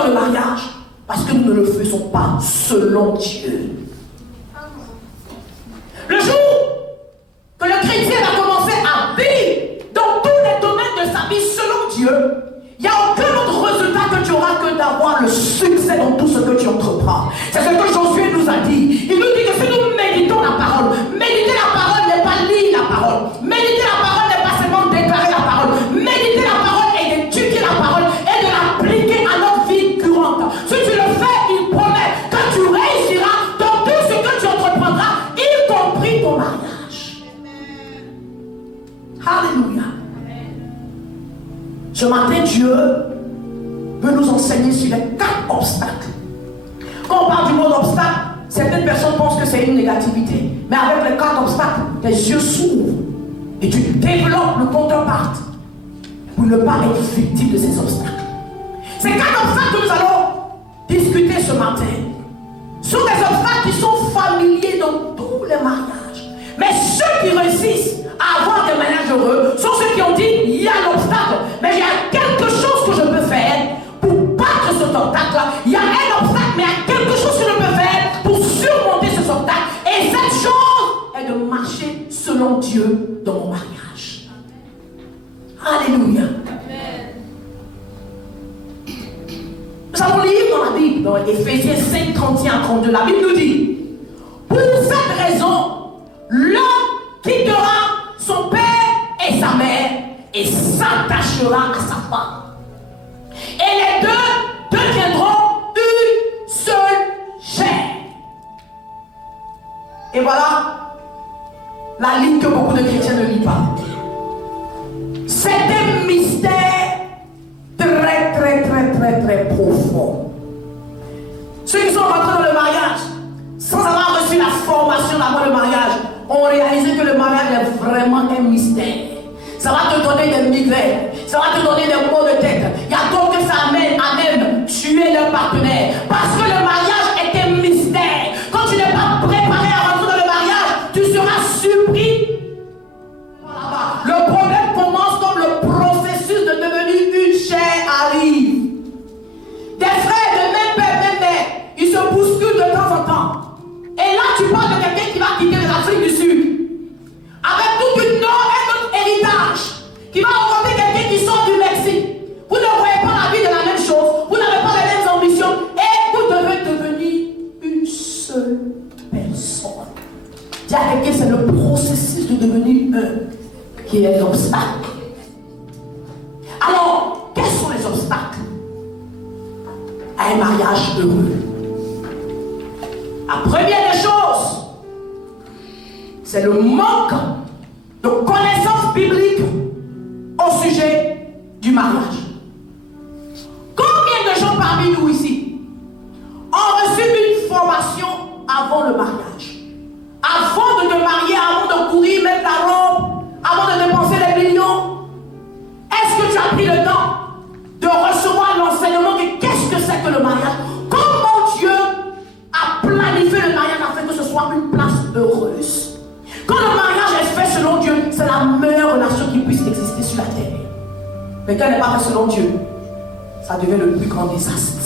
dans le mariage parce que nous ne le faisons pas selon Dieu. Le jour que le chrétien va commencer à vivre dans tous les domaines de sa vie selon Dieu, il n'y a aucun autre résultat que tu auras que d'avoir le succès dans tout ce que tu entreprends. C'est ce que Josué nous a dit. Il nous dit que si nous méditons la parole, méditer la parole n'est pas lire la parole. Méditer la parole n'est pas seulement déclarer la parole. Méditer la parole et d'étudier la parole et de l'appliquer à notre vie courante. Si tu le fais, il promet que tu réussiras dans tout ce que tu entreprendras, y compris ton mariage. Alléluia. Ce matin, Dieu veut nous enseigner sur les 4 obstacles. Quand on parle du mot obstacle, certaines personnes pensent que c'est une négativité. Mais avec les 4 obstacles, tes yeux s'ouvrent et tu développes le contrepartie pour ne pas être victime de ces obstacles. Ces 4 obstacles que nous allons discuter ce matin sont des obstacles qui sont familiers dans tous les mariages. Mais ceux qui réussissent à avoir des mariages heureux sont ceux qui ont dit il y a l'obstacle, mais il y a quelque chose que je peux faire pour battre cet obstacle-là. Il y a un obstacle, mais il y a quelque chose que je peux faire pour surmonter ce obstacle. Et cette chose est de marcher selon Dieu dans mon mariage. Alléluia. Nous allons lire dans la Bible, dans Éphésiens 5, 31 à 32. La Bible nous dit, pour cette raison, l'homme quittera son père et sa mère et s'attachera à sa femme. Et les deux deviendront une seule chair. Et voilà la ligne que beaucoup de chrétiens ne lisent pas. C'est un mystère très profond. Ceux qui sont rentrés dans le mariage sans avoir reçu la formation avant le mariage ont réalisé que le mariage est vraiment un mystère. Ça va te donner des migraines, ça va te donner des maux de tête. Il y a d'autres que ça amène à même tuer leur partenaire. Parce que le mariage est un mystère. Quand tu n'es pas préparé à rentrer dans le mariage, tu seras surpris. Le problème commence quand le processus de devenir une chair arrive. Des frères de même père, même mère, ils se bousculent de temps en temps. Et là, tu parles de quelqu'un qui va quitter l'Afrique du Sud avec toute une norme et notre héritage, qui va rencontrer quelqu'un qui sort du Mexique. Vous ne voyez pas la vie de la même chose, vous n'avez pas les mêmes ambitions, et vous devez devenir une seule personne. Dis à quelqu'un, c'est le processus de devenir un qui est l'obstacle. Alors, quels sont les obstacles à un mariage heureux? La première des choses, c'est le manque de connaissances bibliques au sujet du mariage. Combien de gens parmi nous ici ont reçu une formation avant le mariage? Avant de te marier, avant de courir, mettre la robe, avant de dépenser les millions, est-ce que tu as pris le temps de recevoir l'enseignement de qu'est-ce que c'est que le mariage? Comment Dieu a planifié le mariage afin que ce soit une place heureuse? Quand le mariage est fait selon Dieu, c'est la meilleure relation qui puisse exister sur la terre. Mais quand elle n'est pas faite selon Dieu, ça devient le plus grand désastre.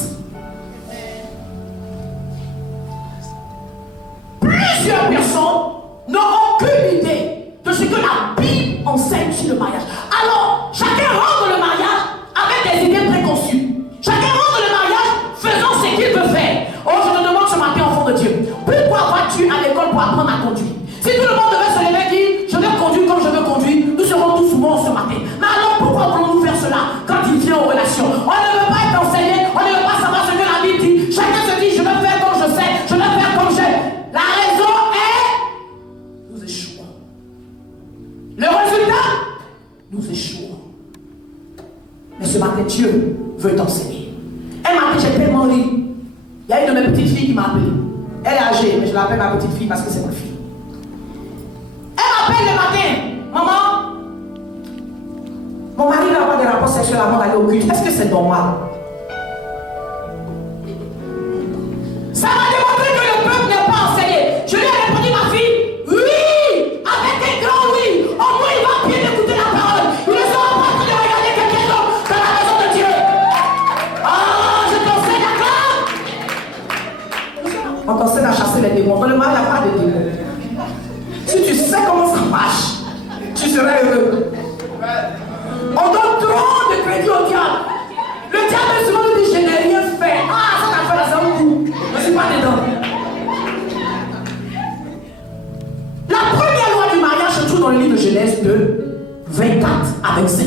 Plusieurs personnes n'ont aucune idée de ce que la Bible enseigne sur le mariage. Alors, chacun rentre dans le mariage avec des idées préconçues. Chacun rentre dans le mariage faisant ce qu'il veut faire. Oh, je te demande ce matin, enfant de Dieu, pourquoi vas-tu à l'école pour apprendre à conduire? Si tout le monde devait se lever et dire, je vais conduire comme je veux conduire, nous serons tous morts ce matin. Mais alors, pourquoi voulons-nous faire cela quand il vient aux relations? On ne veut pas être enseigné, on ne veut pas savoir ce que la Bible dit. Chacun se dit, je vais faire comme je sais, je vais faire comme j'aime. La raison est, nous échouons. Le résultat, nous échouons. Mais ce matin, Dieu veut t'enseigner. Un matin, j'ai tellement ri. Il y a une de mes petites filles qui m'a appelé. Elle est âgée, mais je l'appelle ma petite fille parce que c'est ma fille. Elle m'appelle le matin. Maman, mon mari va avoir des rapports sexuels avant d'aller au culte. Est-ce que c'est normal? Ça m'a démontré que le peuple n'est pas enseigné. Je lui ai répondu, ma fille, oui, avec un grand oui. Au moins, il va bien écouter la parole. Il ne sera pas en train de regarder quelqu'un d'autre dans la maison de Dieu. Ah, je t'enseigne. marches. Tu seras heureux. On donne trop de crédit au diable. Le diable souvent nous dit je n'ai rien fait. Ah, ça t'a fait là, c'est un coup. Je ne suis pas dedans. La première loi du mariage se trouve dans le livre de Genèse 2, 24 à 25.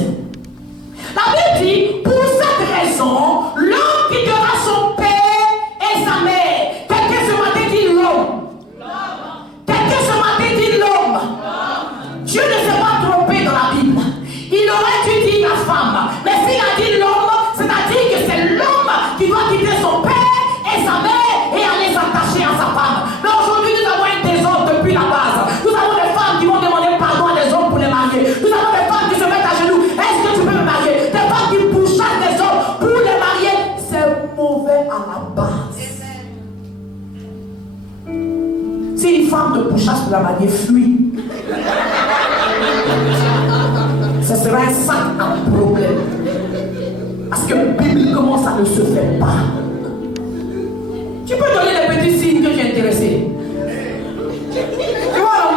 La Bible dit, pour cette raison, l'homme quittera son père et sa mère. Quelqu'un ce matin dit l'homme. Quelqu'un ce matin dit l'homme. Dieu ne s'est pas trompé dans la Bible. Il aurait dû dire la femme. Mais s'il a dit l'homme, c'est-à-dire que c'est l'homme qui doit quitter son père et sa mère et aller s'attacher à sa femme. Mais aujourd'hui, nous avons un désordre depuis la base. Nous avons des femmes qui vont demander pardon à des hommes pour les marier. Nous avons des femmes qui se mettent à genoux. Est-ce que tu peux me marier? Des femmes qui pourchassent des hommes pour les marier. C'est mauvais à la base. Si une femme te pourchasse pour la marier, fuis. Ce sera un sac à problème. Parce que bibliquement, ça ne se fait pas. Tu peux donner des petits signes que tu es intéressé. Tu vois, non?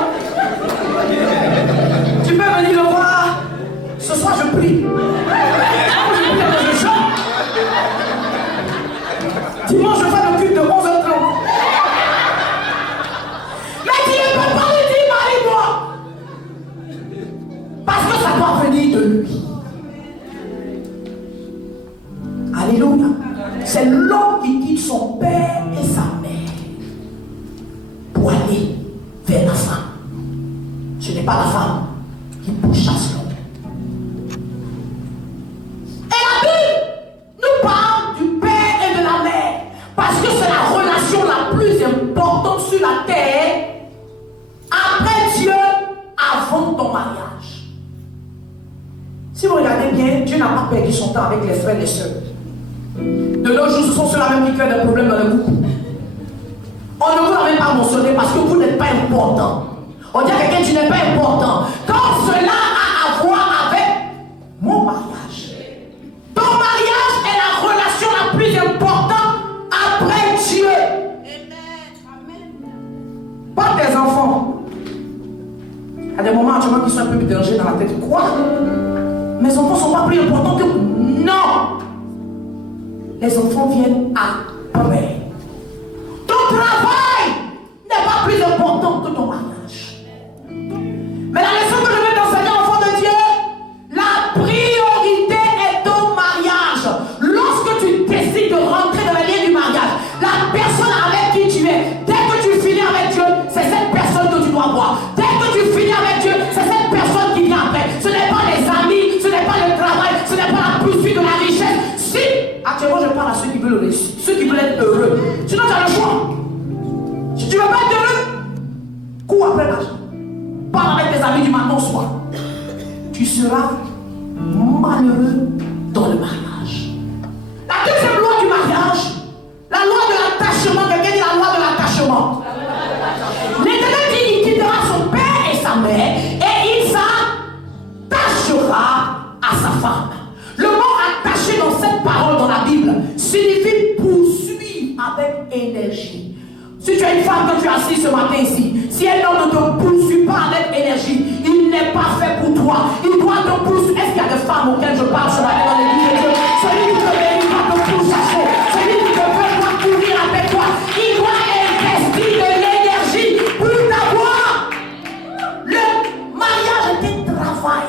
Tu peux venir le voir. Ce soir, je prie. Je prie avec les gens. Dimanche, je fais le culte de 11h30. Mais tu ne peux pas lui dire, marie-moi. Parce que ça doit venir de lui. Alléluia. C'est l'homme qui quitte son père et sa mère pour aller vers la femme. Ce n'est pas la femme qui pourchasse l'homme. Et la Bible nous parle du père et de la mère parce que c'est la relation la plus importante sur la terre après Dieu, avant ton mariage. Si vous regardez bien, Dieu n'a pas perdu son temps avec les frères et les sœurs. De nos jours, ce sont ceux-là même qui créent des problèmes dans le couple. On ne vous l'a même pas mentionné parce que vous n'êtes pas important. On dit à quelqu'un, tu n'es pas important. Quand cela a à voir avec mon mariage. Ton mariage est la relation la plus importante après Dieu. Amen. Pas tes enfants. Il y a des moments actuellement qui sont un peu dérangés dans la tête. Quoi? Mes enfants ne sont pas plus importants que vous. Non! Les enfants viennent après. Ton travail n'est pas plus important que ton mariage. Mais la leçon que je vais t'enseigner, enfant de Dieu, la priorité est ton mariage. Lorsque tu décides de rentrer dans la ligne du mariage, la personne avec qui tu es, dès que tu finis avec Dieu, c'est cette personne que tu dois voir. Dès que tu finis avec Dieu, c'est cette personne qui vient après. Ce n'est pas les amis, ce n'est pas le travail, ce n'est pas la poursuite de la richesse. Si, actuellement je parle à ceux qui veulent réussir, ceux qui veulent être heureux. Sinon tu as le choix. Si tu ne veux pas être heureux, cours après l'argent. Parle avec tes amis du matin au soir. Tu seras malheureux dans le mariage. La deuxième loi du mariage, la loi de l'attachement, quelqu'un dit la loi de l'attachement. L'Éternel dit qu'il quittera son père et sa mère et il s'attachera à sa femme. Le mot attaché dans cette parole dans la Bible signifie poursuivre avec énergie. Si tu as une femme que tu as assise ce matin ici, si elle ne te poursuit pas avec énergie, il n'est pas fait pour toi. Il doit te poursuivre. Est-ce qu'il y a des femmes auxquelles je parle ce matin dans l'église de Dieu? Celui qui te bénit doit te pourchasser. Celui qui te veut doit courir avec toi. Il doit investir de l'énergie pour t'avoir. Le mariage est un travail.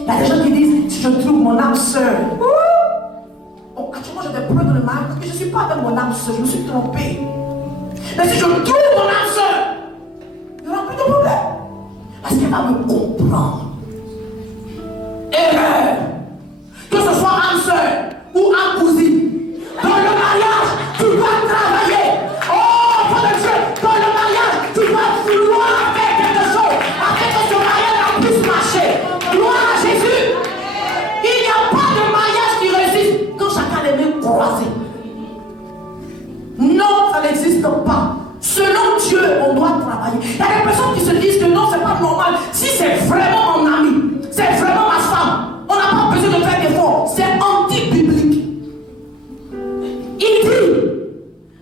Il y a des gens qui disent, si je trouve mon âme sœur. Bon, actuellement j'ai des problèmes dans le mariage parce que je ne suis pas avec mon âme sœur, je me suis trompé. Mais si je trouve mon âme sœur, il n'y aura plus de problème. Parce qu'elle va me comprendre. Erreur. Que ce soit âme sœur ou âme cousine. Dans le mariage, tu dois travailler. Oh, enfant de Dieu, dans le mariage, tu dois vouloir faire quelque chose afin que ce mariage puisse marcher. Gloire à Jésus. Il n'y a pas de mariage qui résiste quand chacun les mains croisées. Non, ça n'existe pas. Selon Dieu, on doit travailler. Il y a des personnes qui se disent que non, c'est pas normal. Si c'est vraiment mon ami, c'est vraiment ma femme, on n'a pas besoin de faire d'efforts. C'est anti-biblique. Il dit,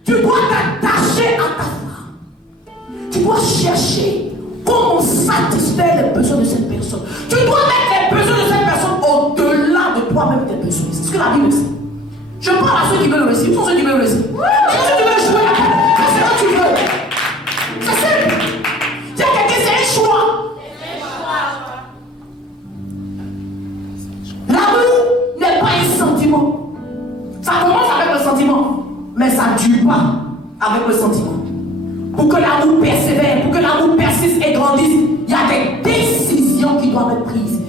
tu dois t'attacher à ta femme. Tu dois chercher comment satisfaire les besoins de cette personne. Tu dois mettre les besoins de cette personne au-delà de toi-même tes besoins. C'est ce que la Bible dit. Je parle à ceux qui veulent réussir. Tous ceux qui veulent réussir. Ceux qui veulent jouer à c'est ce que tu veux. C'est simple. Dis à quelqu'un, c'est un choix. L'amour n'est pas un sentiment. Ça commence avec le sentiment, mais ça ne dure pas avec le sentiment. Pour que l'amour persévère, pour que l'amour persiste et grandisse, il y a des décisions qui doivent être prises.